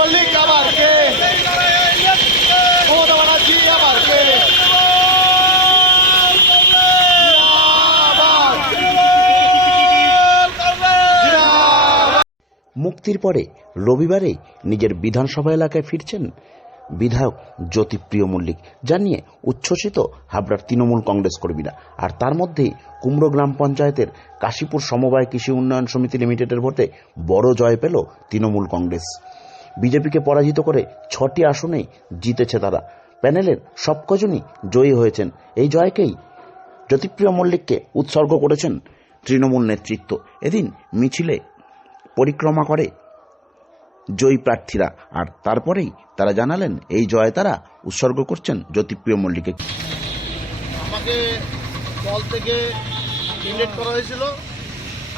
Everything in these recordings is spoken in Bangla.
মল্লিক আবার কে, মমতা ব্যানার্জি আবার কে, মুক্তির পরে রবিবারে নিজের বিধানসভা এলাকায় ফিরছেন বিধায়ক জ্যোতিপ্রিয় মল্লিক, জানিয়ে উচ্ছ্বসিত হাবড়ার তৃণমূল কংগ্রেস কর্মীরা। আর তার মধ্যেই কুমড়ো গ্রাম পঞ্চায়েতের কাশীপুর সমবায় কৃষি উন্নয়ন সমিতি লিমিটেডের ভোটে বড় জয় পেল তৃণমূল কংগ্রেস। বিজেপিকে পরাজিত করে 6টি আসনেই জিতেছে তারা। প্যানেলের সব কজনই জয়ী হয়েছেন। এই জয়কেই জ্যোতিপ্রিয় মল্লিককে উৎসর্গ করেছেন তৃণমূল নেতৃত্ব। এদিন মিছিলে পরিক্রমা করে জয়ী প্রার্থীরা, আর তারপরেই তারা জানালেন এই জয় তারা উৎসর্গ করছেন জ্যোতিপ্রিয় মল্লিককে। আমাকে দল থেকে ক্যান্ডিডেট করা হয়েছিল,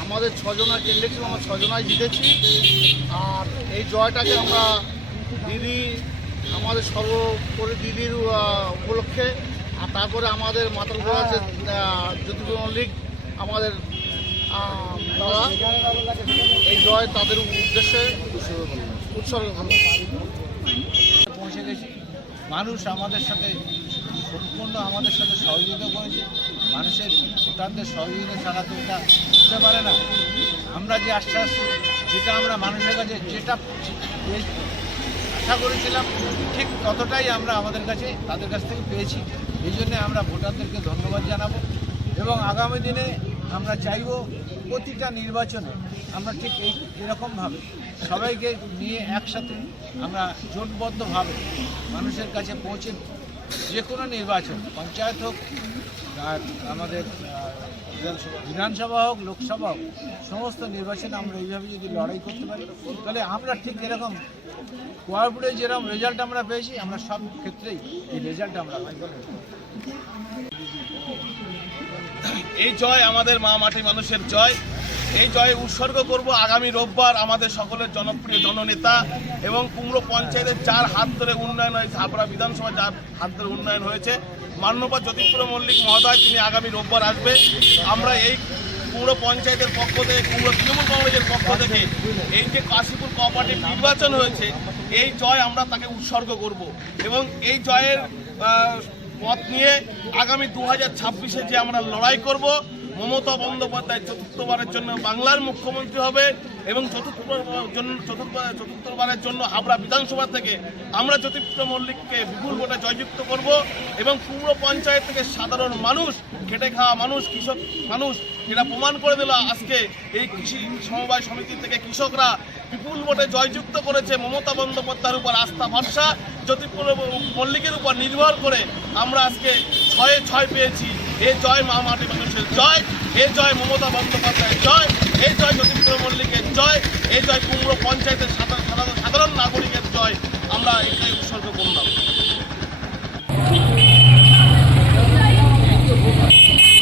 আমাদের 6 জনের ক্যান্ডিডেট ছিল, আমরা 6 জনাই জিতেছি। আর এই জয়টাকে আমরা দিদি, আমাদের সর্বোপরি দিদির উপলক্ষে, আর তারপরে আমাদের মাতার উপর আছে জ্যোতিপ্রিয় মল্লিক আমাদের দাদা, এই জয় তাদের উদ্দেশ্যে উৎসর্গ করলাম। পৌঁছে গেছি, মানুষ আমাদের সাথে সম্পূর্ণ আমাদের সাথে সহযোগিতা করেছে। মানুষের ভোটারদের সহযোগিতা ছাড়া তো এটা হতে পারে না। আমরা যে আশ্বাস, যেটা আমরা মানুষের কাছে যেটা আশা করেছিলাম, ঠিক ততটাই আমরা আমাদের কাছে তাদের কাছ থেকে পেয়েছি। এই জন্যে আমরা ভোটারদেরকে ধন্যবাদ জানাবো এবং আগামী দিনে আমরা চাইব প্রতিটা নির্বাচনে আমরা ঠিক এরকমভাবে সবাইকে নিয়ে একসাথে আমরা জোটবদ্ধভাবে মানুষের কাছে পৌঁছে যে কোনো নির্বাচন, পঞ্চায়েত হোক আর আমাদের বিধানসভা হোক, লোকসভা হোক, সমস্ত নির্বাচনে আমরা এইভাবে যদি লড়াই করতে পারি, তাহলে আমরা ঠিক এরকম কোয়ারপুরে যেরকম রেজাল্ট আমরা পেয়েছি, আমরা সব ক্ষেত্রেই এই রেজাল্ট আমরা পাই। এই জয় আমাদের মা মাটি মানুষের জয়। এই জয়ে উৎসর্গ করব আগামী রোববার আমাদের সকলের জনপ্রিয় জননেতা এবং কুমড়ো পঞ্চায়েতের যার হাত ধরে উন্নয়ন হয়েছে, হাবড়া বিধানসভা যার হাত ধরে উন্নয়ন হয়েছে, মাননীয় জ্যোতিপ্রিয় মল্লিক মহোদয়, তিনি আগামী রোববার আসবে। আমরা এই কুমড়ো পঞ্চায়েতের পক্ষ থেকে, কুমড়ো তৃণমূল কংগ্রেসের পক্ষ থেকে এই যে কাশীপুর কোঅপারেটিভ নির্বাচন হয়েছে, এই জয় আমরা তাকে উৎসর্গ করব এবং এই জয়ের পথ নিয়ে আগামী 2026-এ যে আমরা লড়াই করব, মমতা বন্দ্যোপাধ্যায় চতুর্থবারের জন্য বাংলার মুখ্যমন্ত্রী হবে এবং চতুর্থবারের জন্য হাবড়া বিধানসভা থেকে আমরা জ্যোতিপ্রিয় মল্লিককে বিপুল ভোটে জয়যুক্ত করব এবং কুমড়ো পঞ্চায়েত থেকে সাধারণ মানুষ, খেটে খাওয়া মানুষ, কৃষক মানুষ এটা প্রমাণ করে দিল আজকে এই কৃষি সমবায় সমিতি থেকে কৃষকরা বিপুল ভোটে জয়যুক্ত করেছে। মমতা বন্দ্যোপাধ্যায়ের উপর আস্থা ভরসা, জ্যোতিপ্রিয় মল্লিকের উপর নির্ভর করে আমরা আজকে 6-6 পেয়েছি। এই জয় মা মাটি মানুষের জয়, এই জয় মমতা বন্দ্যোপাধ্যায়ের জয়, এই জয় জ্যোতিপ্রিয় মল্লিকের জয়, এই জয় কুমড়ো পঞ্চায়েতের সাধারণ নাগরিকের জয়। আমরা এটাই উৎসর্গ করলাম।